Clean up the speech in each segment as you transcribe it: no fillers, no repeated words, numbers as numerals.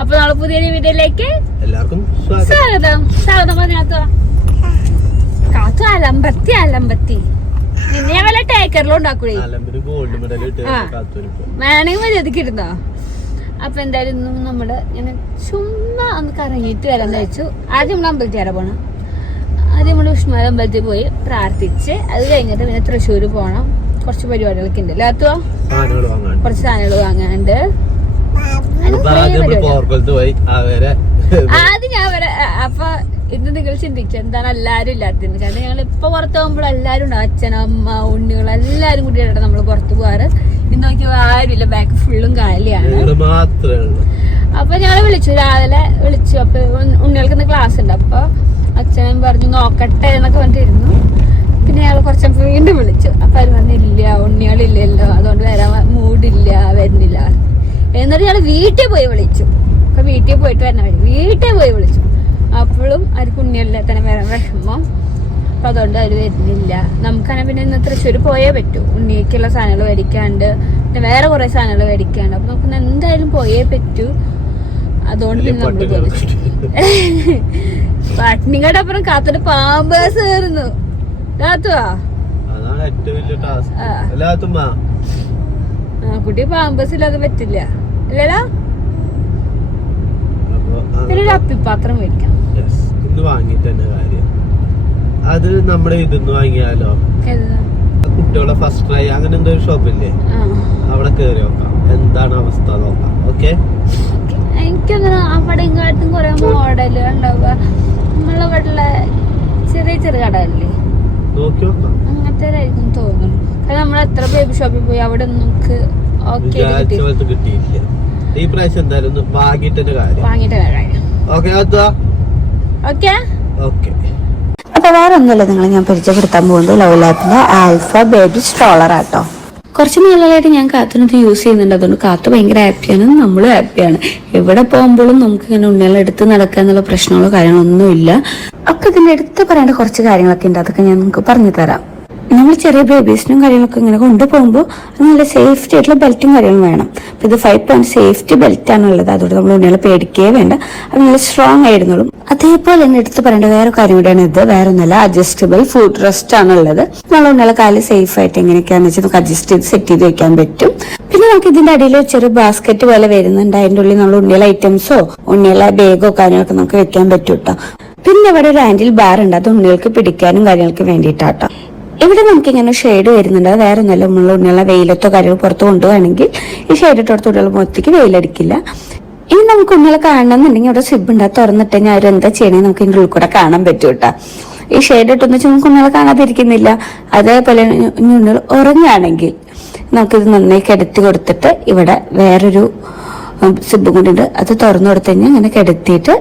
അപ്പൊ നാളെ പുതിയൊരു വീഡിയോയിലേക്ക് എല്ലാവർക്കും സ്വാഗതം പറഞ്ഞാത്തോ കാത്തു അലമ്പത്തി നിന്നെ വല്ല ടേക്കറിലും ഉണ്ടാക്കൂടെ വേണമെങ്കിൽ മര്യാദക്ക് ഇരുന്നോ. അപ്പൊ എന്തായാലും ഇന്നും നമ്മള് ഇങ്ങനെ ചുമ്മാ ഒന്ന് കറങ്ങിയിട്ട് വരാന്ന് വെച്ചു. ആദ്യം നമ്മൾ അമ്പലത്തിൽ വരെ പോണം. ആദ്യം നമ്മള് വിഷ്ണുമാല അമ്പലത്തിൽ പോയി പ്രാർത്ഥിച്ച് അത് കഴിഞ്ഞിട്ട് പിന്നെ തൃശ്ശൂര് പോണം. കുറച്ച് പരിപാടികളൊക്കെ ഉണ്ട്. ലാത്തുവോ കുറച്ച് സാധനങ്ങൾ വാങ്ങാണ്ട് ആദ്യം ഞാൻ വരെ. അപ്പൊ ഇന്ന് നിങ്ങൾ ചിന്തിച്ചു എന്താണ് എല്ലാരും ഇല്ലാത്തത്. കാരണം ഞങ്ങൾ ഇപ്പൊ പുറത്ത് പോകുമ്പോൾ എല്ലാരും ഉണ്ടാവും. അച്ഛൻ, അമ്മ, ഉണ്ണികൾ എല്ലാരും കൂടിയാണ് നമ്മൾ പുറത്ത് പോവാറ്. ഇന്ന് നോക്കി ആരുമില്ല, ബാക്ക് ഫുള്ളും കാലിയാണ്. അപ്പൊ ഞങ്ങള് വിളിച്ചു, രാവിലെ വിളിച്ചു. അപ്പൊ ഉണ്ണികൾക്ക് ഇന്ന് ക്ലാസ് ഉണ്ട്. അപ്പൊ അച്ഛനും പറഞ്ഞു നോക്കട്ടെ എന്നൊക്കെ പറഞ്ഞിരുന്നു. പിന്നെ ഞങ്ങൾ കുറച്ചപ്പോ വീണ്ടും വിളിച്ചു. അപ്പൊ അവര് പറഞ്ഞില്ല, ഉണ്ണികളില്ലല്ലോ, അതുകൊണ്ട് വരാൻ മൂടില്ല, വരുന്നില്ല. എന്നിട്ട് ഞങ്ങള് വീട്ടിൽ പോയി വിളിച്ചു. അപ്പൊ വീട്ടിൽ പോയിട്ട് വരണ വഴി വീട്ടിൽ പോയി വിളിച്ചു. അപ്പോഴും അവർക്ക് ഉണ്ണിയല്ല തന്നെ വരാൻ വിഷമം. അപ്പൊ അതുകൊണ്ട് അവര് വരുന്നില്ല. നമുക്കാണെങ്കിൽ പിന്നെ ഇന്ന് തൃശ്ശൂർ പോയേ പറ്റൂ. ഉണ്ണിക്കുള്ള സാധനങ്ങൾ മേടിക്കാണ്ട്, പിന്നെ വേറെ കുറെ സാധനങ്ങൾ മേടിക്കാണ്ട്. അപ്പൊ നമുക്ക് എന്തായാലും പോയേ പറ്റൂ. അതുകൊണ്ട് പിന്നെ നമ്മള് പോയി. പട്ടിണിയുടെ അപ്പുറം കാത്തോട്ട് പാമ്പേഴ്സ് കയറുന്നു. കാത്തുവാ കുട്ടി പാമ്പേഴ്സ് ഇല്ലാതെ പറ്റില്ല അല്ലല്ലോ. പിന്നെ ഒരു അപ്പിപ്പാത്രം മേടിക്കാം. അത് നമ്മുടെ ഇതൊന്ന് വാങ്ങിയാലോ, കുട്ടികളെ ഫസ്റ്റ് ട്രൈ അങ്ങനെ എന്തോ ഷോപ്പില്ലേ, അവിടെ കേറി നോക്കാം എന്താണ് അവസ്ഥ നോക്കാം. ഓക്കെ, എനിക്കൊന്നും അവിടെ ഇങ്ങോട്ടും കുറെ മോഡല് ഉണ്ടാവുക. നമ്മളെ വീട്ടിലെ ചെറിയ ചെറിയ കടകളില്ലേ, നോക്കി നോക്കാം. അങ്ങനത്തെ ആയിരിക്കും തോന്നുന്നു. കാരണം നമ്മൾ എത്ര ബേബി ഷോപ്പിൽ പോയി അവിടെ നമുക്ക് കിട്ടിയില്ല. ഈ പ്രാവശ്യം എന്തായാലും വാങ്ങിട്ട് വാങ്ങിട്ട് അപ്പൊ വേറെ ഒന്നുമില്ല, നിങ്ങൾ ഞാൻ പരിചയപ്പെടുത്താൻ പോകുന്നത് ലവ് ലാപ്പിന്റെ ആൽഫ ബേബി സ്ട്രോളർ ആട്ടോ. കുറച്ച് നാളുകളായിട്ട് ഞാൻ കാത്തുനിന്ന് യൂസ് ചെയ്യുന്നുണ്ട്. അതുകൊണ്ട് കാത്തു ഭയങ്കര ഹാപ്പിയാണ്, നമ്മളും ഹാപ്പിയാണ്. എവിടെ പോകുമ്പോഴും നമുക്ക് ഇങ്ങനെ ഉണ്ണികളെ എടുത്ത് നടക്കുക എന്നുള്ള പ്രശ്നങ്ങളോ കാര്യങ്ങളൊന്നും ഇല്ല. ഒക്കെ ഇതിന്റെ എടുത്ത് പറയേണ്ട കുറച്ച് കാര്യങ്ങളൊക്കെ ഉണ്ട്. അതൊക്കെ ഞാൻ നിങ്ങൾക്ക് പറഞ്ഞു തരാം. നമ്മൾ ചെറിയ ബേബീസിനും കാര്യങ്ങളൊക്കെ ഇങ്ങനെ കൊണ്ടുപോകുമ്പോൾ നല്ല സേഫ്റ്റി ആയിട്ടുള്ള ബെൽറ്റും കാര്യങ്ങളും വേണം. അപ്പൊ ഇത് 5 പോയിന്റ് സേഫ്റ്റി ബെൽറ്റ് ആണുള്ളത്. അതുകൊണ്ട് നമ്മൾ ഉണ്ണികളെ പേടിക്കേ വേണ്ട, അത് നല്ല സ്ട്രോങ് ആയിരുന്നുള്ളൂ. അതേപോലെ തന്നെ എടുത്ത് പറയേണ്ട വേറെ കാര്യം കൂടെയാണ് ഇത്. വേറെ ഒന്നല്ല, അഡ്ജസ്റ്റബിൾ ഫുഡ് റെസ്റ്റ് ആണുള്ളത്. നമ്മൾ ഉണ്ണികളെ കാല് സേഫ് ആയിട്ട് എങ്ങനെയൊക്കെയാണെന്ന് വെച്ചാൽ നമുക്ക് അഡ്ജസ്റ്റ് ചെയ്ത് സെറ്റ് ചെയ്ത് വെക്കാൻ പറ്റും. പിന്നെ നമുക്ക് ഇതിന്റെ അടിയിൽ ചെറിയ ബാസ്ക്കറ്റ് പോലെ വരുന്നുണ്ട്. അതിന്റെ ഉള്ളിൽ നമ്മൾ ഉണ്ണികളെ ഐറ്റംസോ ഉണ്ണികളെ ബാഗോ കാര്യങ്ങളൊക്കെ നമുക്ക് വെക്കാൻ പറ്റും കേട്ടോ. പിന്നെ ഇവിടെ ഒരു ഹാൻഡിൽ ബാർ ഉണ്ട്, അത് ഉണ്ണികൾക്ക് പിടിക്കാനും കാര്യങ്ങൾക്ക് വേണ്ടിയിട്ടാട്ടോ. ഇവിടെ നമുക്ക് ഇങ്ങനെ ഷെയ്ഡ് വരുന്നുണ്ട്. അത് വേറെ ഒന്നല്ല, നമ്മൾ ഉണ്ണികളെ വെയിലത്തോ കാര്യങ്ങൾ പുറത്ത് കൊണ്ടുപോകണമെങ്കിൽ ഈ ഷെയ്ഡ് ഇട്ടോടത്ത് ഉള്ളികൾ മൊത്തക്ക് വെയിലടിക്കില്ല. ഇനി നമുക്ക് ഉണ്ണികളെ കാണണമെന്നുണ്ടെങ്കിൽ അവിടെ സിബ് ഉണ്ട്, തുറന്നിട്ട് കഴിഞ്ഞാൽ അവരെന്താ ചെയ്യണമെങ്കിൽ നമുക്ക് ഇതിന്റെ ഉള്ളിൽ കൂടെ കാണാൻ പറ്റും കേട്ടോ. ഈ ഷെയ്ഡ് ഇട്ടെന്ന് വെച്ചാൽ നമുക്ക് ഉണ്ണികളെ കാണാതിരിക്കുന്നില്ല. അതേപോലെ ഉണ്ണികൾ ഉറങ്ങുകയാണെങ്കിൽ നമുക്കിത് നന്നായി കിടത്തി കൊടുത്തിട്ട് ഇവിടെ വേറൊരു സിബ് കൊണ്ടുണ്ട്, അത് തുറന്നു കൊടുത്തു കഴിഞ്ഞാൽ അങ്ങനെ കിടത്തിയിട്ട്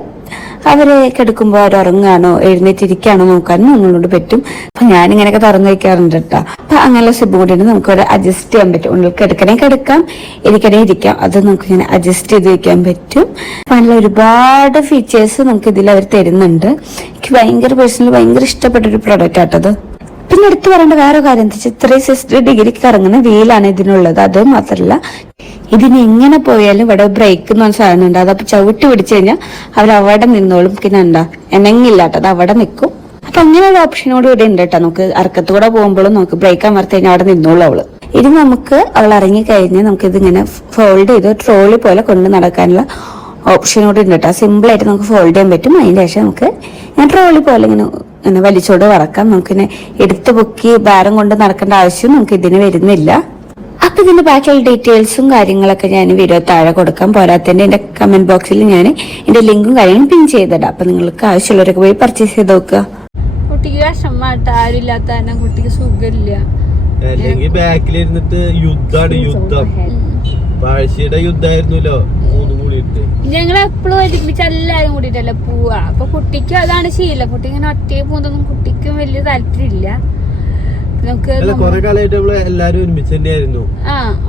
അവരെ കിടക്കുമ്പോൾ അവർ ഉറങ്ങാണോ എഴുന്നേറ്റിരിക്കുകയാണോ നോക്കാനും നമ്മളോട് പറ്റും. അപ്പൊ ഞാനിങ്ങനെയൊക്കെ തുറന്നു വയ്ക്കാറുണ്ട് കേട്ടോ. അപ്പൊ അങ്ങനെയുള്ള സിബ് കൂടി നമുക്ക് ഇവിടെ അഡ്ജസ്റ്റ് ചെയ്യാൻ പറ്റും. ഉള്ളിൽ കിടക്കണേ കിടക്കാം, ഇരിക്കണേ ഇരിക്കാം, അത് നമുക്ക് ഇങ്ങനെ അഡ്ജസ്റ്റ് ചെയ്ത് വെക്കാൻ പറ്റും. അപ്പൊ നല്ല ഒരുപാട് ഫീച്ചേഴ്സ് നമുക്ക് ഇതിൽ അവർ തരുന്നുണ്ട്. എനിക്ക് ഭയങ്കര ഇഷ്ടപ്പെട്ട ഒരു പ്രൊഡക്റ്റ് ആട്ടത്. പിന്നെ എടുത്തു പറയേണ്ട വേറെ കാര്യം എന്താ വെച്ചാൽ 360 ഡിഗ്രിക്ക് കറങ്ങുന്ന വീലാണ് ഇതിനുള്ളത്. അത് മാത്രല്ല, ഇതിന് എങ്ങനെ പോയാലും ഇവിടെ ബ്രേക്ക് എന്ന് പറഞ്ഞ സാധനം ഉണ്ട്. അതപ്പോ ചവിട്ടി പിടിച്ചു കഴിഞ്ഞാൽ അവരവിടെ നിന്നോളും. പിന്നെ എന്താ എനങ്ങില്ലാട്ടോ, അത് അവിടെ നിൽക്കും. അപ്പൊ അങ്ങനെ ഒരു ഓപ്ഷനോട് ഇവിടെ ഉണ്ട് കേട്ടോ. നമുക്ക് അറക്കത്തൂടെ പോകുമ്പോഴും നമുക്ക് ബ്രേക്ക് അമർത്തി കഴിഞ്ഞാൽ അവിടെ നിന്നോളൂ അവള്. ഇത് നമുക്ക് അവൾ ഇറങ്ങി കഴിഞ്ഞാൽ നമുക്ക് ഇതിങ്ങനെ ഫോൾഡ് ചെയ്ത് ട്രോളി പോലെ കൊണ്ട് നടക്കാനുള്ള ഓപ്ഷനോട് ഉണ്ട് കേട്ടോ. സിമ്പിൾ ആയിട്ട് നമുക്ക് ഫോൾഡ് ചെയ്യാൻ പറ്റും. അതിന് ശേഷം നമുക്ക് ഞാൻ ട്രോളി പോലെ ഇങ്ങനെ വലിച്ചോട് വറക്കാം. നമുക്കിങ്ങനെ എടുത്തു പൊക്കി ഭാരം കൊണ്ട് നടക്കേണ്ട ആവശ്യം നമുക്ക് ഇതിന് വരുന്നില്ല. അപ്പൊ ഇതിന്റെ ബാക്കിയുള്ള ഡീറ്റെയിൽസും കാര്യങ്ങളൊക്കെ ഞാൻ വീഡിയോ താഴെ കൊടുക്കാം. പോരാത്തതിന്റെ എന്റെ കമന്റ് ബോക്സിൽ ഞാൻ എന്റെ ലിങ്കും കാര്യങ്ങളും പിൻ ചെയ്തിടാം. അപ്പൊ നിങ്ങൾക്ക് ആവശ്യമുള്ളവരൊക്കെ പോയി പർച്ചേസ് ചെയ്ത് നോക്കുക. കുട്ടിക്ക് വിഷമായിട്ട് ആരുമില്ലാത്ത തന്നെ കുട്ടിക്ക് സുഖമില്ല. ബാക്കിലിരുന്നിട്ട് യുദ്ധം പഴശ്ശിയുടെ യുദ്ധമായിരുന്നല്ലോ ഞങ്ങൾ എപ്പോഴും ഒരുമിച്ച് എല്ലാരും കൂടിട്ടല്ലേ പോവാ. അപ്പൊ കുട്ടിക്കും അതാണ് ശീലം. കുട്ടി ഇങ്ങനെ ഒറ്റയ്ക്ക് പോകുന്നതൊന്നും കുട്ടിക്കും വലിയ താല്പര്യമില്ല. കൊറേ കാലമായിട്ട് നമ്മള് എല്ലാരും ഒരുമിച്ച് തന്നെയായിരുന്നു.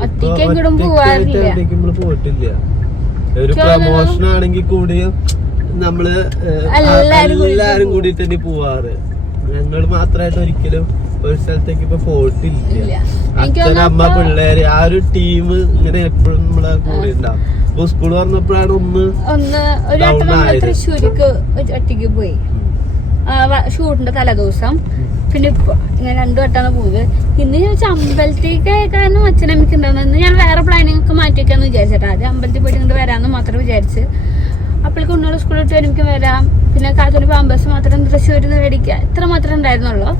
ഒറ്റയ്ക്ക് എങ്ങോട്ടും പോയിട്ടില്ല. ഒരു പ്രമോഷൻ ആണെങ്കിൽ കൂടിയും നമ്മള് എല്ലാരും കൂടി തന്നെ പോവാറ്. ഞങ്ങൾ മാത്രമായിട്ട് ഒരിക്കലും ഒരു സ്ഥലത്തേക്ക് ഇപ്പൊ പോയിട്ടില്ല. ഇല്ല. അച്ഛൻ, അമ്മ, പിള്ളേര് ആ ഒരു ടീം ഇങ്ങനെ എപ്പോഴും നമ്മളെ കൂടെ ഉണ്ടാവും. ഇപ്പൊ സ്കൂൾ പറഞ്ഞപ്പോഴാണ് ഒരു വട്ടം നമ്മള് തൃശ്ശൂർക്ക് ഒറ്റയ്ക്ക് പോയി ഷൂട്ടിന്റെ തലേദിവസം. പിന്നെ ഇപ്പൊ ഇങ്ങനെ 2 വട്ടമാണ് പോയത്. ഇന്ന് ചോദിച്ചാൽ അമ്പലത്തേക്ക് കാരണം അച്ഛനമ്മയ്ക്ക് ഉണ്ടാവുന്നത് ഞാൻ വേറെ പ്ലാനിങ് ഒക്കെ മാറ്റി വെക്കാന്ന് വിചാരിച്ചിട്ടാ. ആദ്യം അമ്പലത്തിൽ പോയിട്ട് ഇങ്ങോട്ട് വരാമെന്ന് മാത്രം വിചാരിച്ച്. അപ്പോഴേക്ക് കുഞ്ഞോളെ സ്കൂളിൽ വിട്ട് വരുമ്പോൾ വരാം. പിന്നെ കാത്തൊരു പാമ്പേഴ്സ് മാത്രം തൃശ്ശൂരിൽ നിന്ന് മേടിക്കുക, ഇത്ര മാത്രമേ ഉണ്ടായിരുന്നുള്ളൂ.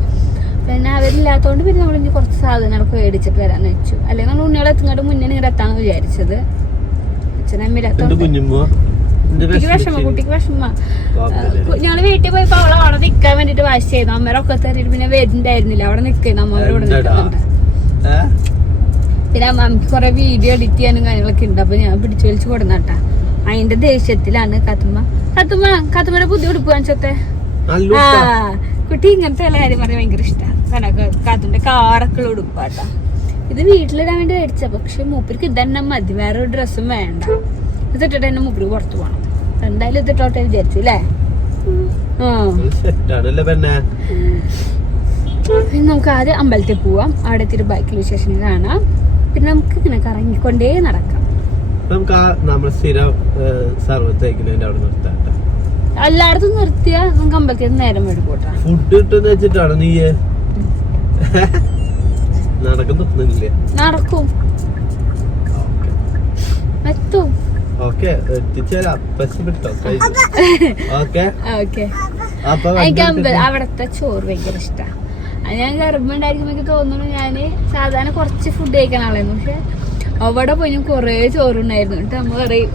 പിന്നെ അവരില്ലാത്തതുകൊണ്ട് പിന്നെ നമ്മൾ ഇനി കുറച്ച് സാധനങ്ങളൊക്കെ മേടിച്ചിട്ട് വരാന്ന് വെച്ചു. അല്ലെങ്കിൽ നമ്മൾ ഉണ്ണികളെ എത്തുങ്ങോട്ട് മുന്നേ ഇങ്ങോട്ട് എത്താന്ന് വിചാരിച്ചത്. അച്ഛനമ്മയില്ലാത്തോണ്ട് കുട്ടിക്ക് വിഷമ. ഞങ്ങള് വീട്ടിൽ പോയപ്പോ അവളെ അവിടെ നിക്കാൻ വേണ്ടിട്ട് വാശി ചെയ്തു. അമ്മേടെ ഒക്കെ തരിട്ട് പിന്നെ വരുന്നുണ്ടായിരുന്നില്ല, അവിടെ നിൽക്കുന്നു. അമ്മയോട് നിൽക്കുന്നുണ്ട്. പിന്നെ അമ്മക്ക് കൊറേ വീഡിയോ എഡിറ്റ് ചെയ്യാനും കാര്യങ്ങളൊക്കെ ഉണ്ട്. അപ്പൊ ഞാൻ പിടിച്ചു വലിച്ചു കൊടുന്നട്ടാ. അതിന്റെ ദേഷ്യത്തിലാണ് കാത്തുമ്മയുടെ പുതിയ ഉടുപ്പ് കാണിച്ചത്തെ. കുട്ടി ഇങ്ങനത്തെ എല്ലാ കാര്യം പറഞ്ഞാൽ ഭയങ്കര ഇഷ്ടമാണ്. കാത്തുന്റെ കാറൊക്കെ ഉടുപ്പാട്ടാ. ഇത് വീട്ടിലിടാൻ വേണ്ടി മേടിച്ച, പക്ഷെ മൂപ്പർക്ക് ഇതന്നെ മതി, വേറെ ഒരു ഡ്രസ്സും വേണ്ട. ഇതിട്ടിട്ട് തന്നെ മൂപ്പർക്ക് പുറത്തു പോകണം. എന്തായാലും ഇതിട്ടോട്ടെ വിചാരിച്ചു അല്ലേ. പിന്നെ നമുക്ക് ആദ്യം അമ്പലത്തിൽ പോവാം. അവിടെ എത്തിയിട്ട് ബാക്കിയുള്ള വിശേഷങ്ങൾ കാണാം. പിന്നെ നമുക്ക് ഇങ്ങനെ കറങ്ങിക്കൊണ്ടേ നടക്കാം. എല്ലായിടത്തും നിർത്തിയാ നമുക്ക് അമ്പലത്തിൽ നേരം എടുക്കൂട്ടാ. ഫുഡ് കിട്ടുന്ന വെച്ചിട്ടാണ് നീ നടക്കുന്നില്ല? നടക്കും, എത്തും. എനിക്ക് അവിടത്തെ ചോറ് ഭയങ്കര ഇഷ്ടാ. ഞാൻ ഗർഭിണ്ടായിരിക്കുമ്പോ എനിക്ക് തോന്നുന്നു ഞാന് സാധാരണ കുറച്ച് ഫുഡ് കഴിക്കാൻ ആളായിരുന്നു. പക്ഷെ അവിടെ പോയി കൊറേ ചോറുണ്ടായിരുന്നു. എന്നിട്ട് നമ്മ പറയും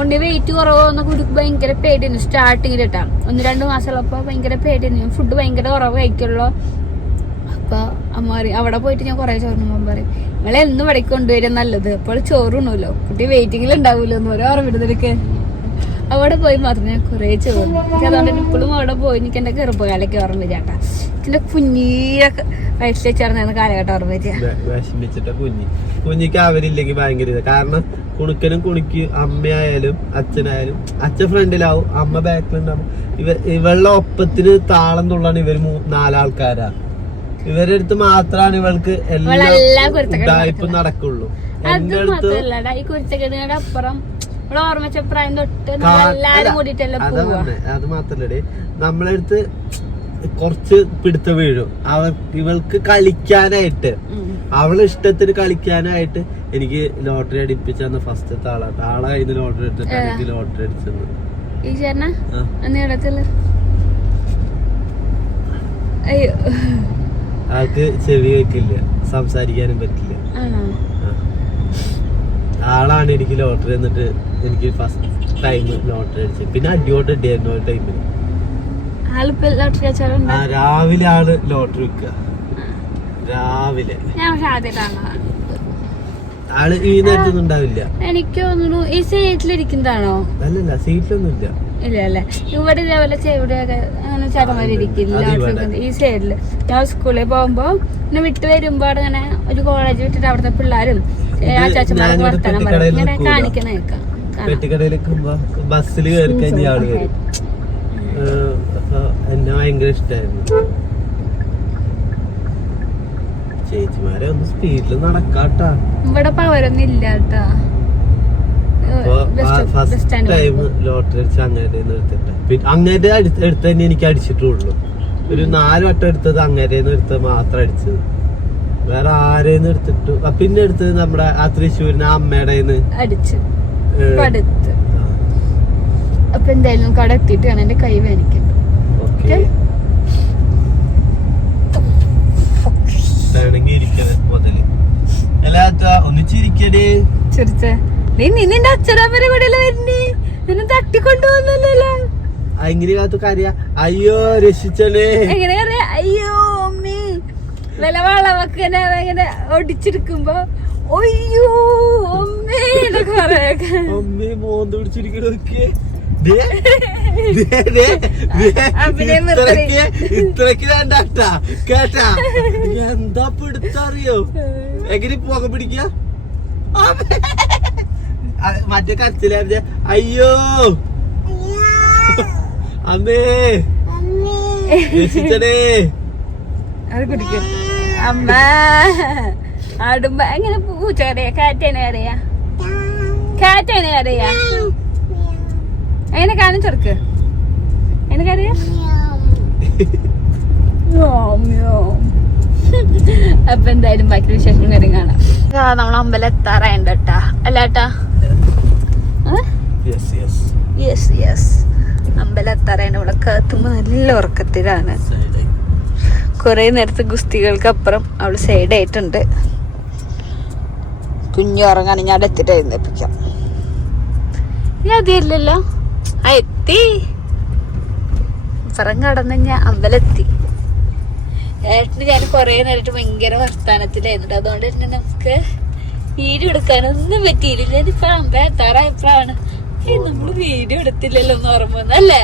ഉണ്ണി വെയിറ്റ് കുറവെന്നൊക്കെ കുടിക്ക് ഭയങ്കര പേടിയായിരുന്നു സ്റ്റാർട്ടിങ്ങിൽ കേട്ടാ. 1-2 മാസമുള്ളപ്പോ ഭയങ്കര പേടിയായിരുന്നു. ഫുഡ് ഭയങ്കര കുറവ് കഴിക്കുള്ളൂ. അപ്പൊ അമ്മ പറയും അവിടെ പോയിട്ട് ഞാൻ കുറെ ചോറിന് പറയും നിങ്ങളെ എന്നും ഇടയ്ക്ക് കൊണ്ടുവരും നല്ലത്, അപ്പോൾ ചോറുണ്ണല്ലോ, കുട്ടി വെയിറ്റിംഗിൽ ഉണ്ടാവൂല്ലോ എന്ന് ഓരോ ഓർമ്മയിടുന്നതൊക്കെ. അവിടെ പോയി മാത്രം ഞാൻ കുറെ ചോറ്. എനിക്ക് അതുകൊണ്ട് ഇപ്പോഴും അവിടെ പോയി എനിക്ക് എന്റെ ചെറുപ്പകാലൊക്കെ ഓർമ്മ വരികട്ടാ. എന്റെ കുഞ്ഞിയൊക്കെ വയസ്സിൽ ചേർന്ന കാലഘട്ടം ഓർമ്മ വരിക. വിഷമിച്ചിട്ട കുഞ്ഞിക്ക് അവരില്ലെങ്കിൽ ഭയങ്കര കാരണം കുണുക്കനും കുണിക്ക് അമ്മയായാലും അച്ഛനായാലും അച്ഛൻ ഫ്രണ്ടിലാവും, അമ്മ ബാക്കിലുണ്ടാവും. ഇവളുടെ ഒപ്പത്തിന് താളം തുള്ളാണ് ഇവർ 4 ആൾക്കാരാ. ഇവരുടെ അടുത്ത് മാത്രമാണ് ഇവൾക്ക് എല്ലാം നടക്കുള്ളൂ. എന്റെ അടുത്ത് അപ്പുറം അത് മാത്രല്ലേ നമ്മളെ അടുത്ത് കുറച്ച് പിടുത്ത വീഴും. ഇവൾക്ക് കളിക്കാനായിട്ട് അവളെ ഇഷ്ടത്തിന് കളിക്കാനായിട്ട് എനിക്ക് ലോട്ടറി അടിപ്പിച്ചെന്ന് ഫസ്റ്റത്തെ ആളാണ്. ആളെ കയ്യിൽ നിന്ന് ലോട്ടറി എടുത്തിട്ട് എനിക്ക് ലോട്ടറി അടിച്ചെന്ന്. ആൾക്ക് ചെവി കേൾക്കില്ല, സംസാരിക്കാനും പറ്റില്ല. ആളാണ് എനിക്ക് ലോട്ടറി എന്നിട്ട് എനിക്ക് ഫസ്റ്റ് ടൈം ലോട്ടറി അടിച്ചത്. പിന്നെ അടിയോട്ട് അടിയായിരുന്നു ആ ടൈമിൽ. രാവിലെ ആള് ലോട്ടറി വെക്കുക, രാവിലെ. ആള് ഈ നേരത്തൊന്നും ഉണ്ടാവില്ല. എനിക്ക് തോന്നുന്നു ഈ സീറ്റിലിരിക്കുന്നതാണോ? അല്ലല്ല, സീറ്റിലൊന്നും ഇല്ല. ഇല്ല അല്ലേ. ഇവിടെ ഇതേപോലെ ചെവിടെയൊക്കെ അങ്ങനെ ചേട്ടന്മാരിയ്ക്കില്ല ഈ സൈഡില്. ഞാൻ സ്കൂളിൽ പോകുമ്പോ പിന്നെ വിട്ട് വരുമ്പോ അവിടെ ഇങ്ങനെ ഒരു കോളേജ് വിട്ടിട്ട് അവിടുത്തെ പിള്ളേരും അച്ചാച്ചന്മാരൊക്കെ വർത്തമാനം പറയും, ഇങ്ങനെ കാണിക്കുന്ന കേൾക്കാം. പെട്ടിക്കടയിലേക്ക് ബസ്സിൽ കയറി കഴിഞ്ഞ ആള് വരും. എന്നെ ഭയങ്കര ഇഷ്ടായിരുന്നു. ചേച്ചിമാരെ ഒന്ന് സ്പീഡില് നടക്കാട്ടാ. ഇവിടെ പവരൊന്നും ഇല്ല കേട്ടാ. ഫസ്റ്റ് ടൈം ലോട്ടറി അടിച്ച് അങ്ങേരെ എടുത്തിട്ട് പിന്നെ അങ്ങേരെ എടുത്ത് തന്നെ എനിക്ക് അടിച്ചിട്ടുള്ളൂ. ഒരു 4 വട്ടം എടുത്തത് അങ്ങേരേന്ന് എടുത്തത് മാത്രം അടിച്ചത്, വേറെ ആരേന്ന് എടുത്തിട്ടു. പിന്നെ എടുത്തത് നമ്മുടെ ആ തൃശ്ശൂരിന് അമ്മയുടെ അടിച്ചു. അപ്പൊ എന്തായാലും കട എത്തിയിട്ട് വേണം എന്റെ കൈ വേനിക്കാൻ. നിന്റെ അച്ഛനമ്മരെ കൂടെ വരുന്നേ, നിന്നെ തട്ടിക്കൊണ്ടുപോകുന്നല്ലോ. എങ്ങനെ കാത്തുകാരിയാ? അയ്യോ രക്ഷിച്ചേ. എങ്ങനെ അയ്യോ അമ്മേ വില വളവൊക്കെ ഇങ്ങനെ ഒടിച്ചെടുക്കുമ്പോ അയ്യോ അമ്മേ അമ്മേ മോന്ത് പിടിച്ചിരിക്കണോക്കെ. ഇത്രക്ക് വേണ്ടാ കേട്ടാ. എന്താ പിടുത്തറിയോ? എങ്ങനെ പോക പിടിക്ക മറ്റേ കരച്ചിലായിരുന്നേ. അയ്യോ അമ്മേ അത് കുടിക്കും അമ്മ. ആടുമ്പോ എങ്ങനെ പൂച്ച കറിയാ? കാറ്റേനെ കറിയാ? കാറ്റേനെ കറിയാ? എങ്ങനെ കാണിച്ചെടുക്ക്. എനിക്കറിയാ അപ്പൊ എന്തായാലും ബാക്കി വിശേഷം കാര്യം കാണാം. നമ്മൾ അമ്പലം എത്താറായുണ്ട് കേട്ടാ. അല്ലേട്ടാ? യെസ് യെസ്, അമ്പലം എത്താറായാണ്. ഇവിടെ കത്തുമ്പോ നല്ല ഉറക്കത്തിലാണ്. കുറെ നേരത്തെ ഗുസ്തികൾക്ക് അപ്പുറം അവള് സൈഡ് ആയിട്ടുണ്ട്. കുഞ്ഞു ഉറങ്ങാണ്. ഞാൻ അവിടെ എത്തിട്ട് എഴുന്നേപ്പിക്കാം. അതില്ലല്ലോ, എത്തി. പുറം കടന്ന് ഞാൻ അമ്പലത്തി. ഏട്ടന് ഞാൻ കൊറേ നേരിട്ട് ഭയങ്കര വർത്താനത്തിലായിരുന്നു. അതുകൊണ്ട് തന്നെ നമുക്ക് വീഡിയോ എടുക്കാനൊന്നും പറ്റിയില്ല. ഞാനിപ്പോ അമ്പലം എത്താറായപ്പോഴാണ് നമ്മള് വീഡിയോ എടുത്തില്ലല്ലോ എന്ന് ഓർമ്മ വന്നല്ലേ.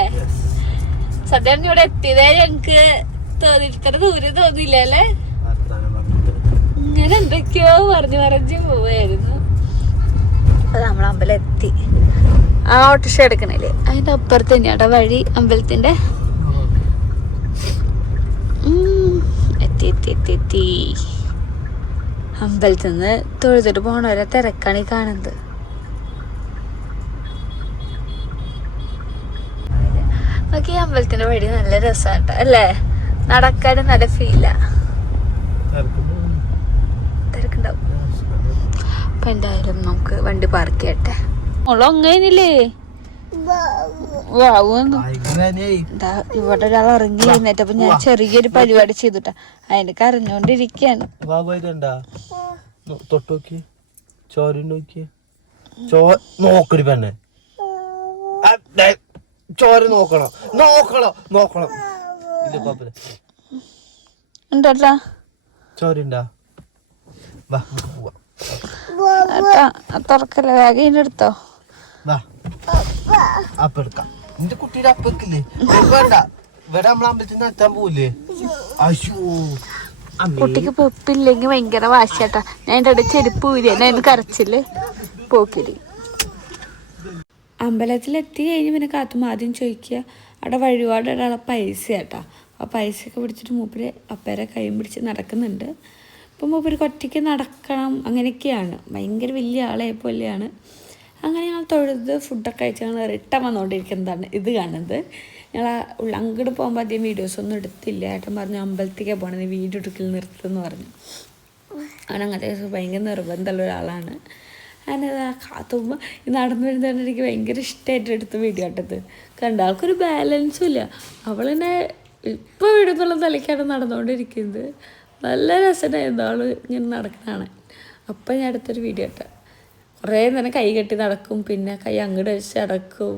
സത്യം ഇവിടെ എത്തിയതേ ഞങ്ങക്ക് ഇത്ര ദൂരം തോന്നിയില്ല അല്ലേ. ഇങ്ങനെ എന്തൊക്കെയോ പറഞ്ഞു പോവായിരുന്നു. അപ്പൊ നമ്മൾ അമ്പലം എത്തി. ആ ഓട്ടോറിക്ഷ എടുക്കണില്ലേ, അതിന്റെ അപ്പുറത്ത് തന്നെയാട്ടോ വഴി അമ്പലത്തിന്റെ. എത്തി അമ്പലത്തിൽ നിന്ന് തൊഴുതിട്ട് പോണവരെ തിരക്കാണ് ഈ കാണുന്നത്. ഓക്കെ, അമ്പലത്തിന്റെ വഴി നല്ല രസമാട്ടോ അല്ലേ, നടക്കാനും നല്ല ഫീലാ. തിരക്കുണ്ടാവും. അപ്പൊ എന്തായാലും നമുക്ക് വണ്ടി പാർക്ക് ചെയ്യട്ടെ. അങ്ങനില്ലേ ഇവിടെ ഒരാൾ ഇറങ്ങി എഴുന്നേറ്റപ്പോ ഞാൻ ചെറിയൊരു പരിപാടി ചെയ്തിട്ടാ. അതിന് കരഞ്ഞോണ്ടിരിക്കാണ്. തുറക്കല്ലേ, വേഗം എടുത്തോ. നിന്റെ കുട്ടിയുടെ അപ്പക്കില്ലേ വേണ്ട, ഇവിടെ നമ്മളെ അമ്പലത്തിൽ നടത്താൻ പോവില്ലേ. കുട്ടിക്ക് പൊപ്പില്ലെങ്കിൽ ഭയങ്കര വാശിയാട്ടാ. ഞാൻ എൻ്റെ അവിടെ ചെരുപ്പ് ഊരിയാണ് കരച്ചില് പോക്കിരി. അമ്പലത്തിലെത്തി കഴിഞ്ഞ് പിന്നെ കാത്തും ആദ്യം ചോദിക്കുക അവിടെ വഴിപാട് ഒരാളെ പൈസ കേട്ടാ. ആ പൈസയൊക്കെ പിടിച്ചിട്ട് മൂപ്പര് അപ്പേരെ കൈയും പിടിച്ച് നടക്കുന്നുണ്ട്. അപ്പം മൂപ്പർക്ക് ഒറ്റയ്ക്ക് നടക്കണം, അങ്ങനെയൊക്കെയാണ്. ഭയങ്കര വലിയ ആളെ പോലെയാണ്. അങ്ങനെ ഞങ്ങൾ തൊഴുത് ഫുഡൊക്കെ കഴിച്ച് ഞങ്ങൾ റിട്ടേൺ വന്നുകൊണ്ടിരിക്കുന്നതാണ് ഇത് കാണുന്നത്. ഞങ്ങൾ അങ്ങോട്ട് പോകുമ്പോൾ അധികം വീഡിയോസൊന്നും എടുത്തില്ല. ഏട്ടൻ പറഞ്ഞു അമ്പലത്തേക്കാണ് പോകണത്, വീഡിയോ എടുക്കൽ നിർത്തുമെന്ന് പറഞ്ഞു. അവൻ അങ്ങനത്തെ ഭയങ്കര നിർബന്ധമുള്ള ഒരാളാണ്. അതിനതാ കാത്തുമ്പോൾ ഈ നടന്നു വരുന്നതാണ് എനിക്ക് ഭയങ്കര ഇഷ്ടമായിട്ട് എടുത്ത വീഡിയോ ആട്ടത്. കണ്ട ആൾക്കൊരു ബാലൻസും ഇല്ല. അവളിനെ ഇപ്പോൾ വീടുന്നുള്ള തലയ്ക്കാണ് നടന്നുകൊണ്ടിരിക്കുന്നത്. നല്ല രസമായിരുന്നു ആൾ ഇങ്ങനെ നടക്കുന്നതാണ്. അപ്പം ഞാൻ അടുത്തൊരു വീഡിയോ ഇട്ട കുറേ നേരം കൈ കെട്ടി നടക്കും, പിന്നെ കൈ അങ്ങോട്ട് വെച്ച് നടക്കും.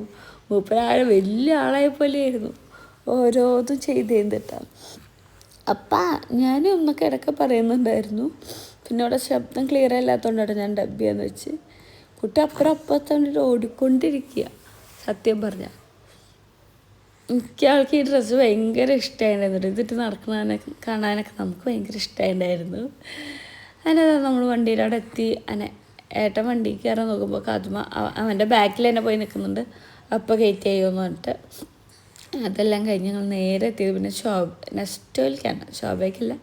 മൂപ്പരാൾ വലിയ ആളായ പോലെയായിരുന്നു. ഓരോന്നും ചെയ്ത് ചെയ്തിട്ടാ. അപ്പം ഞാനും ഒന്നൊക്കെ ഇടയ്ക്ക് പറയുന്നുണ്ടായിരുന്നു. പിന്നെ അവിടെ ശബ്ദം ക്ലിയർ അല്ലാത്തതുകൊണ്ടാണ് ഞാൻ ഡബ്ബിയാന്ന് വെച്ച്. കുട്ടി അപ്പുറത്തോണ്ടിട്ട് ഓടിക്കൊണ്ടിരിക്കുക. സത്യം പറഞ്ഞാൽ എനിക്ക് ആൾക്ക് ഈ ഡ്രസ്സ് ഭയങ്കര ഇഷ്ടമായിട്ടുണ്ടായിരുന്നു. ഇതിട്ട് നടക്കുന്നതിനൊക്കെ കാണാനൊക്കെ നമുക്ക് ഭയങ്കര ഇഷ്ടമായിട്ടുണ്ടായിരുന്നു. അങ്ങനെ നമ്മൾ വണ്ടിയിൽ അവിടെ എത്തി. അങ്ങനെ ഏട്ടൻ വണ്ടിക്ക് കയറാൻ നോക്കുമ്പോൾ കാത്തുമ്മ അവൻ്റെ ബാക്കിൽ തന്നെ പോയി നിൽക്കുന്നുണ്ട്. അപ്പോൾ കയറ്റി ചെയ്യുമെന്ന് പറഞ്ഞിട്ട് അതെല്ലാം കഴിഞ്ഞ് ഞങ്ങൾ നേരെ എത്തിയത് പിന്നെ നെസ്റ്റോയിലേക്കാണ്. ഷോബയ്ക്കല്ല,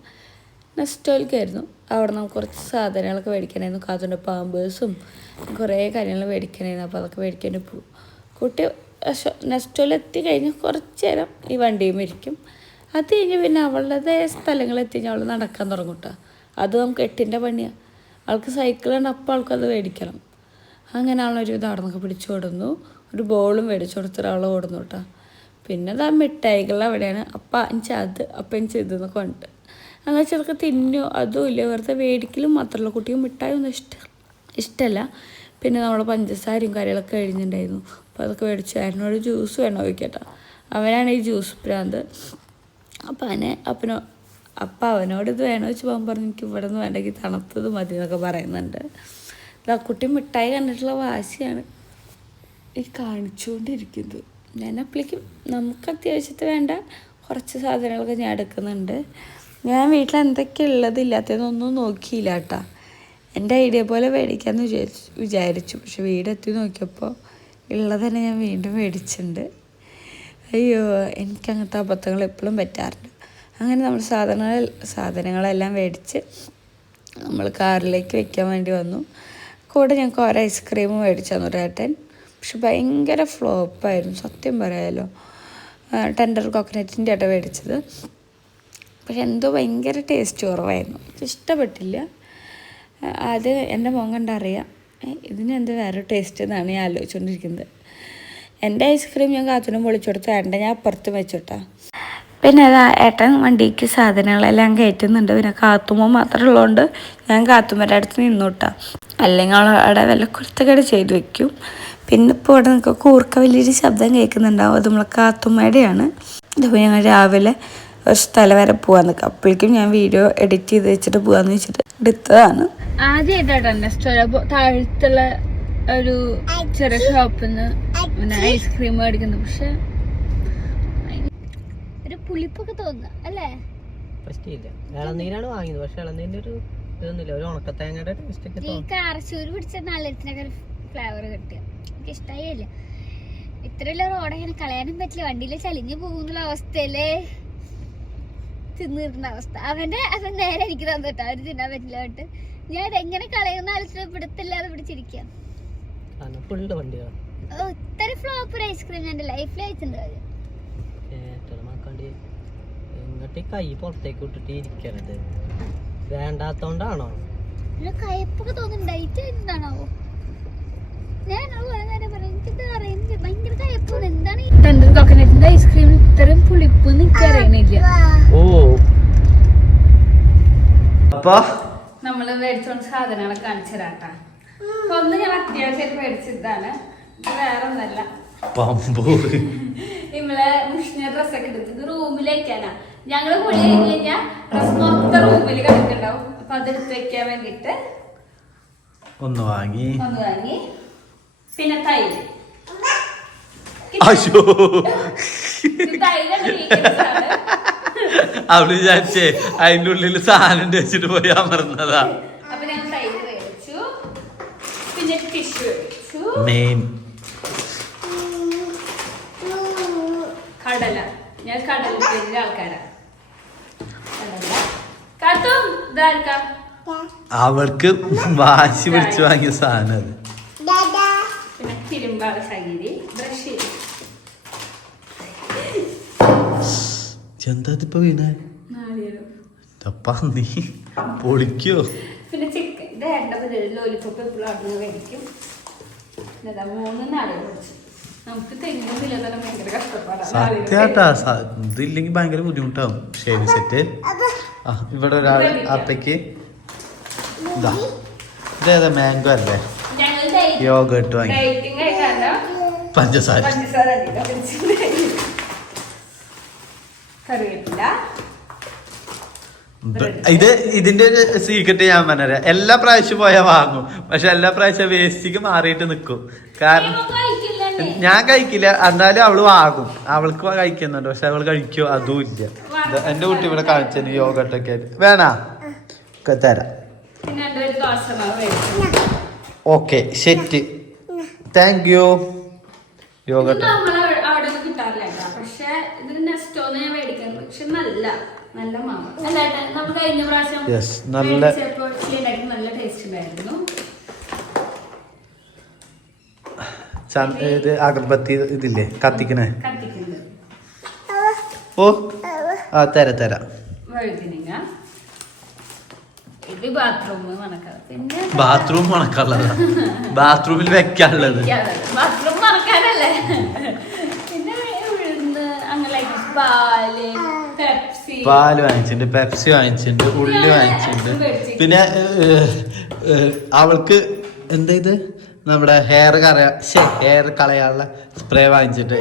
നെസ്റ്റോയിലേക്കായിരുന്നു. അവിടെ നമുക്ക് കുറച്ച് സാധനങ്ങളൊക്കെ മേടിക്കാനായിരുന്നു. കാത്തുൻ്റെ പാമ്പേഴ്സും കുറേ കാര്യങ്ങൾ മേടിക്കാനായിരുന്നു. അപ്പോൾ അതൊക്കെ മേടിക്കാൻ പോകും. കുട്ടി നെസ്റ്റോയിലെത്തി കഴിഞ്ഞ് കുറച്ച് നേരം ഈ വണ്ടിയും ഇരിക്കും. അത് കഴിഞ്ഞ് പിന്നെ അവളുടെ സ്ഥലങ്ങളെത്തി കഴിഞ്ഞാൽ അവൾ നടക്കാൻ തുടങ്ങും കേട്ടോ. അത് നമുക്ക് 8ൻ്റെ പണിയാണ്. ആൾക്ക് സൈക്കിളുണ്ട്, അപ്പോൾ ആൾക്കത് മേടിക്കണം. അങ്ങനെ ആളൊരു നടന്നൊക്കെ പിടിച്ചു കൊടുന്നു. ഒരു ബോളും മേടിച്ചു കൊടുത്തിട്ട് അവൾ ഓടുന്നു കേട്ടോ. പിന്നെ അത് ആ മിഠായികൾ അവിടെയാണ്. അപ്പം എനിക്ക് ഇതെന്നൊക്കെ ഉണ്ട്. എന്ന് വെച്ചാൽ അതൊക്കെ തിന്നോ അതും ഇല്ല, വെറുതെ മേടിക്കലും മാത്രമല്ല. കുട്ടിക്ക് മിഠായി ഒന്നും ഇഷ്ടമല്ല. പിന്നെ നമ്മൾ പഞ്ചസാരയും കാര്യങ്ങളൊക്കെ കഴിഞ്ഞിട്ടുണ്ടായിരുന്നു. അപ്പോൾ അതൊക്കെ മേടിച്ചു. അതിനോട് ജ്യൂസ് വേണോ ചോദിക്കട്ടോ. അവനാണ് ഈ ജ്യൂസ് പ്രാന്ത്. അപ്പം അവനോട് ഇത് വേണോ വെച്ച് പോകാൻ പറഞ്ഞു. എനിക്ക് ഇവിടെ നിന്ന് വേണ്ടെങ്കിൽ തണുത്തത് മതി എന്നൊക്കെ പറയുന്നുണ്ട്. ആ കുട്ടി മിഠായി കണ്ടിട്ടുള്ള വാശിയാണ് ഈ കാണിച്ചുകൊണ്ടിരിക്കുന്നത്. ഞാൻ അപ്പോഴേക്കും നമുക്ക് അത്യാവശ്യത്തിന് വേണ്ട കുറച്ച് സാധനങ്ങളൊക്കെ ഞാൻ എടുക്കുന്നുണ്ട്. ഞാൻ വീട്ടിൽ എന്തൊക്കെ ഉള്ളത് ഇല്ലാത്തതൊന്നും നോക്കിയില്ല കേട്ടോ. എൻ്റെ ഐഡിയ പോലെ മേടിക്കാമെന്ന് വിചാരിച്ചു. പക്ഷെ വീടെത്തി നോക്കിയപ്പോൾ ഉള്ളത് തന്നെ ഞാൻ വീണ്ടും മേടിച്ചിട്ടുണ്ട്. അയ്യോ എനിക്ക് അങ്ങനത്തെ അബദ്ധങ്ങൾ എപ്പോഴും പറ്റാറുണ്ട്. അങ്ങനെ നമ്മൾ സാധനങ്ങളെല്ലാം മേടിച്ച് നമ്മൾ കാറിലേക്ക് വെക്കാൻ വേണ്ടി വന്നു. കൂടെ ഞങ്ങൾക്ക് ഒരു ഐസ്ക്രീം മേടിച്ചു തന്നു ഏട്ടൻ. പക്ഷെ ഭയങ്കര ഫ്ലോപ്പായിരുന്നു സത്യം പറയാമല്ലോ. ടെൻഡർ കോക്കനറ്റിൻ്റെ ആട്ടോ മേടിച്ചത്. പക്ഷെ എന്തോ ഭയങ്കര ടേസ്റ്റ് കുറവായിരുന്നു, എനിക്ക് ഇഷ്ടപ്പെട്ടില്ല. അത് എൻ്റെ മോൻ കണ്ടറിയാം ഇതിനെന്ത് വേറെ ടേസ്റ്റ് എന്നാണ് ഞാൻ ആലോചിച്ചുകൊണ്ടിരിക്കുന്നത്. എൻ്റെ ഐസ്ക്രീം ഞാൻ കാത്തുനും പൊളിച്ചു കൊടുത്തു, ഏട്ടൻ ഞാൻ അപ്പുറത്ത് വെച്ചിട്ടാ. പിന്നെ അതാ ഏട്ടൻ വണ്ടിക്ക് സാധനങ്ങളെല്ലാം കയറ്റുന്നുണ്ട്. പിന്നെ കാത്തുമ്മ മാത്രമേ ഉള്ളതുകൊണ്ട് ഞാൻ കാത്തുമ്മയുടെ അടുത്ത് നിന്നുട്ടാ, അല്ലെങ്കിൽ അവിടെ വല്ല കുരുത്തക്കേട് ചെയ്ത് വെക്കും. പിന്നെ ഇപ്പോൾ ഇവിടെ നിങ്ങൾക്ക് കൂർക്ക വലിയൊരു ശബ്ദം കേൾക്കുന്നുണ്ടാവും, അത് നമ്മളെ കാത്തുമ്മയുടെയാണ്. ഇതിപ്പോൾ ഞങ്ങൾ രാവിലെ ഒരു സ്ഥലം വരെ പോകാൻ നിൽക്കാം. അപ്പോഴേക്കും ഞാൻ വീഡിയോ എഡിറ്റ് ചെയ്ത് വെച്ചിട്ട് പോകാമെന്ന് വെച്ചിട്ട് എടുത്തതാണ്. ആദ്യമായിട്ടാണ് താഴത്തുള്ള ഒരു ചെറിയ ഷോപ്പിൽ നിന്ന് പിന്നെ ഐസ്ക്രീം മേടിക്കുന്നത്. പക്ഷെ ഒരു പുളിപ്പൊക്കെ തോന്നുക അല്ലേ? ഇളനീരാണ് വാങ്ങിയത്, പക്ഷെ ഇളനീരിന്റെ ഒരു ഇതൊന്നുമില്ല, ഒരു ഉണക്കത്തേങ്ങയുടെ ടേസ്റ്റ് ഒക്കെ. ഈ കാർച്ചൂര് പിടിച്ച നാളത്തിനൊക്കെ ഫ്ലേവർ കിട്ടിയ എനിക്ക് ഇഷ്ടമായില്ല. ഇത്രയുള്ള റോഡ് അങ്ങനെ കളയാനും പറ്റില്ല, വണ്ടിയിൽ ചലിഞ്ഞു പോകുന്നുള്ള അവസ്ഥയില് തിന്നിരുന്ന അവസ്ഥ. അവൻ നേരെ എനിക്ക് തന്നിട്ടാ അവര് തിന്നാൻ പറ്റില്ല. കേട്ട് ഞാൻ ഇതെങ്ങനെ കളയുന്ന ആലോചന പിടുത്തില്ലാതെ പിടിച്ചിരിക്കാം. ഇത്ര ഫ്ലോപ്പ് ഒരു ഐസ്ക്രീം ഞാൻ എന്റെ ലൈഫിൽ അയച്ചിട്ടുണ്ട്. കൈ പുറത്തേക്ക് വിട്ടിട്ട് ഇരിക്കണത് വേണ്ടാത്തോണ്ടാണോ? കയ്പൊക്കെ തോന്നുന്നുണ്ടായിട്ട് എന്താണാവോ? ഞാൻ ഭയങ്കര കയ്പ്. എന്താണ് കോക്കനറ്റിന്റെ ഐസ്ക്രീം ഇത്രയും പുളിപ്പ് എനിക്ക് അറിയണില്ല. നമ്മള് മേടിച്ചോണ്ട് സാധനങ്ങളൊക്കെ കാണിച്ചു തരാട്ടാ. ഒന്ന് ഞാൻ അത്യാവശ്യം മേടിച്ചതാണ്, വേറെ ഒന്നല്ല. നമ്മളെ മുഷ്ണ ഡ്രസ്സൊക്കെ എടുത്തത് റൂമിലേക്കാനാ. ഞങ്ങള് പൊളി കഴിഞ്ഞ് കഴിഞ്ഞാൽ ഡ്രസ് മൊത്തം റൂമിൽ കിടക്കുന്നുണ്ടാവും. അപ്പൊ അതെടുത്ത് വെക്കാൻ വേണ്ടിട്ട് ഒന്ന് വാങ്ങി. പിന്നെ തൈര് അവിടെ വിചാരിച്ചേ അതിന്റെ ഉള്ളിൽ സാധനം വെച്ചിട്ട് പോയി അമർന്നതാ. അപ്പൊ ഞാൻ തൈര് മേടിച്ചു. പിന്നെ ടിഷ്യൂ മേടിച്ചു. മെയിൻ കടല. ഞാൻ കടലിന്റെ ആൾക്കാരാ. അവൾക്ക് വാശി പിടിച്ച് വാങ്ങിയ സാധനം അത്. പിന്നെ തിരുമ്പാള ശൈലി ബ്രഷ്. എന്താ വീണേ? നീ പൊളിക്കോ? പിന്നെ ചിക്കൻ. ഇത് എന്റെ ലോലിപ്പോപ്പ് എപ്പോഴും അവിടെ കഴിക്കും. 3 നാളെ പൊടിച്ചു. നമുക്ക് തെങ്ങില്ല ഭയങ്കര കഷ്ടപ്പാടാണ്. സത്യാട്ടാ, ഇതില്ലെങ്കിൽ ഭയങ്കര ബുദ്ധിമുട്ടാവും. ശരി സെറ്റ്. ഇവിടെ ഒരാൾ അപ്പയ്ക്ക് ഇതേതാ മാംഗോ അല്ലേ? യോഗട്ട് വാങ്ങി. പഞ്ചസാര. ഇതിന്റെ ഒരു സീക്രട്ട് ഞാൻ പറഞ്ഞുതരാം. എല്ലാ പ്രാവശ്യം പോയാൽ വാങ്ങും, പക്ഷെ എല്ലാ പ്രാവശ്യം വേസ്റ്റിക്ക് മാറിയിട്ട് നിക്കും. കാരണം ഞാൻ കഴിക്കില്ല, എന്നാലും അവള് വാങ്ങും. അവൾക്ക് കഴിക്കുന്നുണ്ട്, പക്ഷെ അവള് കഴിക്കോ അതും ഇല്ല. എന്റെ കുട്ടി ഇവിടെ കാണിച്ചു യോഗട്ടൊക്കെ ആയിട്ട്. വേണാ തരാം. Okay set, thank you. Yoghurt നല്ല മാവ് അല്ല, നമ്മൾ കഴിഞ്ഞ പ്രാവശ്യം നല്ല നല്ല ടേസ്റ്റ് ഉണ്ടായിരുന്നു. അഗർബത്തി ഇതില്ലേ കത്തിക്കണേ? ഓ ആ തരാം. ബാത്റൂം മണക്കാനുള്ളതാ, ബാത്റൂമിൽ വെക്കാനുള്ളത്. ബാത്റൂം മണക്കാനല്ലേ. പിന്നെ അങ്ങനെ പാല് വാങ്ങിച്ചിട്ടുണ്ട്, പെപ്സി വാങ്ങിച്ചിട്ടുണ്ട്, ഉള്ളി വാങ്ങിച്ചിട്ടുണ്ട്. പിന്നെ അവൾക്ക് എന്താ ഇത് നമ്മുടെ ഹെയർ കളയാനുള്ള സ്പ്രേ വാങ്ങിച്ചിട്ട്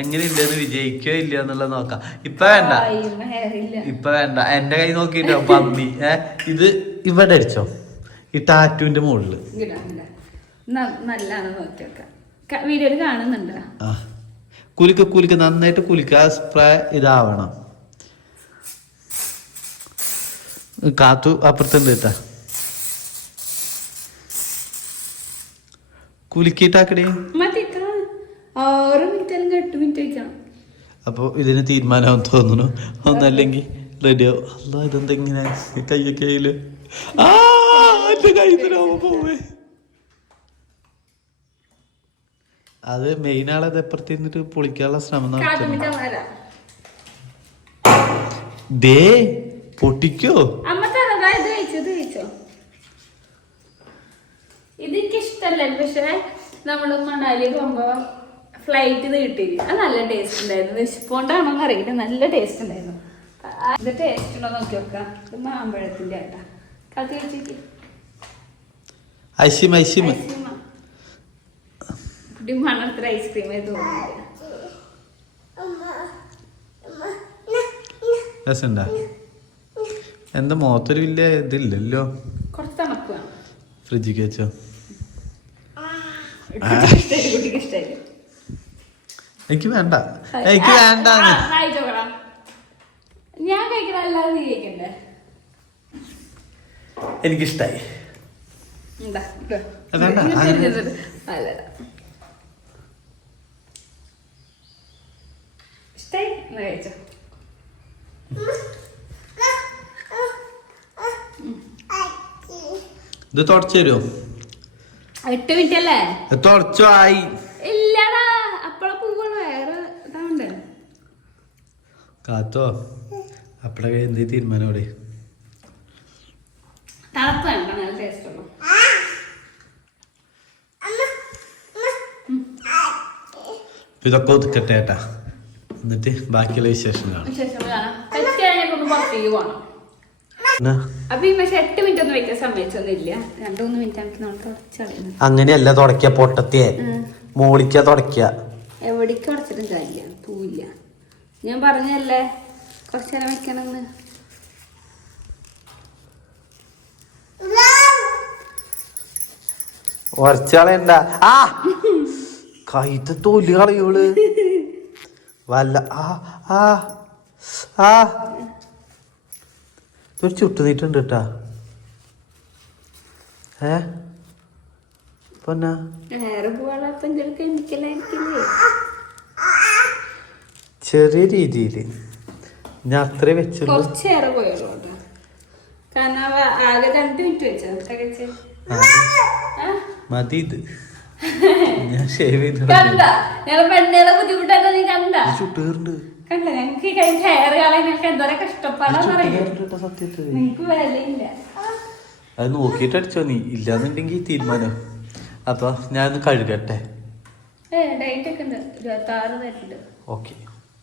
എങ്ങനെയുണ്ടെന്ന് വിജയിക്കോ ഇല്ലയോ എന്നുള്ളത് നോക്കാം. ഇപ്പൊ വേണ്ട എന്റെ കൈ നോക്കിട്ടോ പമ്മി. ഇത് ഇവിടെ അടിച്ചോ ഈ ടാറ്റുവിന്റെ മുകളില്. കുലുക്ക് നന്നായിട്ട് കുലുക്ക്. ആ സ്പ്രേ ഇതാവണം. കാത്തു അപ്പുറത്തുണ്ട് കേട്ടാ. കുലുക്കിട്ടാക്കടേ. മിനിറ്റ് അല്ലെങ്കിൽ 8 മിനിറ്റ് വയ്ക്കണം. അപ്പോൾ ഇതിന് തീരുമാനമാവും തോന്നുന്നു. ഒന്നല്ലെങ്കിൽ റെഡി ആവും. അല്ല ഇതെന്തെങ്ങനെ കയ്യൊക്കെ ആയില്ലേ? എന്റെ കയ്യിലാവുമ്പോ പോവേ. അത് മെയിൻ ആളത് എപ്പുറത്തിരുന്നിട്ട് പൊളിക്കാനുള്ള ശ്രമം നടത്തുന്നു. ദേ പൊട്ടിക്കോ. ഇതെനിക്ക് ഇഷ്ടമല്ല. പക്ഷെ നമ്മള് മണാലി പോകുമ്പോ ഫ്ലൈറ്റിൽ കിട്ടിയില്ല. അത് നല്ല ടേസ്റ്റ് ഉണ്ടായിരുന്നു. വിശപ്പോണ്ടാണോന്ന് അറിയില്ല, നല്ല ടേസ്റ്റ് ഉണ്ടായിരുന്നു. ഇത് ടേസ്റ്റ് ഉണ്ടോ നോക്കി നോക്കാം. ഇത് മാമ്പഴത്തിന്റെ ആട്ടാ. കത്തി വെച്ചേക്ക്. ഐസിം മണത്ര ഐസ്ക്രീമേ തോന്നില്ല. രസണ്ടാ? എന്താ മുഖത്തൊരു വലിയ ഇതില്ലല്ലോ. കുറച്ച് തണുപ്പ് വേണം. ഫ്രിഡ്ജിക്ക് വെച്ചോ. കുട്ടിക്ക് ഇഷ്ടമായില്ല. എനിക്ക് വേണ്ട, എനിക്ക് വേണ്ട. ഞാൻ കഴിക്കണ അല്ലാതെ നീ കഴിക്കണ്ടേ? എനിക്കിഷ്ടായി. ഇഷ്ടായി കഴിച്ചോ. ഇത് തുടച്ചു തരുമോ? 8 മിനിറ്റ് അല്ലേ? തുടച്ചു ആയി. ഇല്ലടാ, അപ്പഴേ പൂവുള്ളൂ. വേറെ ഇതാവണ്ടേ? കാത്തോ അപ്പഴൊക്കെ എന്ത് തീരുമാനം ഇവിടെ? തണുപ്പ് വേണ്ട, നല്ല ടേസ്റ്റ് ഉള്ളു. ഇതൊക്കെ ഒതുക്കട്ടെ ഏട്ടാ, എന്നിട്ട് ബാക്കിയുള്ള വിശേഷങ്ങളാണ്. പുറത്തേക്ക് പോകണം. അപ്പൊ ഈ പക്ഷെ 8 മിനിറ്റ് ഒന്നും വെക്കാൻ സമ്മതിച്ചൊന്നുമില്ല. 2-3 മിനിറ്റ് നമുക്ക് നമ്മൾ തുടച്ചറിയുന്നു. അങ്ങനെയല്ല തുടക്ക, പൊട്ടത്തിയെ മോളിക്ക തുടക്ക. എവിടേക്ക് തുടച്ചിട്ടും കാര്യമില്ല, പൂവില്ല. ഞാൻ പറഞ്ഞല്ലേ കുറച്ചു നേരം വെക്കണമെന്ന്. ഉറച്ചാളണ്ട. ആ കൈത്ത തൊലി കളയോള് വല്ല. ഇതൊരു ചുട്ടു നീട്ടുണ്ട് കേട്ടാ. പൊന്നാ ചെറിയ രീതിയില് ഞാൻ അത്രേ വെച്ചുള്ളൂ. കുറച്ചേറെ പോയുള്ളൂ കാരണം ആകെ 2 മിനിറ്റ് വെച്ചോ. മതി ഇത്. ഞാൻ ഷേവ് ചെയ്ത് പെണ്ണുകളെ ബുദ്ധിമുട്ടായിട്ട് നീ കണ്ട ചുട്ടേറുണ്ട്. കണ്ട ഞങ്ങക്ക് ഹെയർ കളയാൻ എന്തോരം കഷ്ടപ്പാടാന്ന് സത്യത്തിൽ നിങ്ങക്ക് വിലയില്ല. അത് നോക്കിട്ട് അടിച്ചോ നീ, ഇല്ലാന്നുണ്ടെങ്കിൽ തീരുമാനം. അപ്പൊ ഞാനൊന്ന് കഴുകട്ടെ. ഡേറ്റ് ഒക്കെ ഉണ്ട്, 26 തരുന്നുണ്ട്. ഓക്കെ.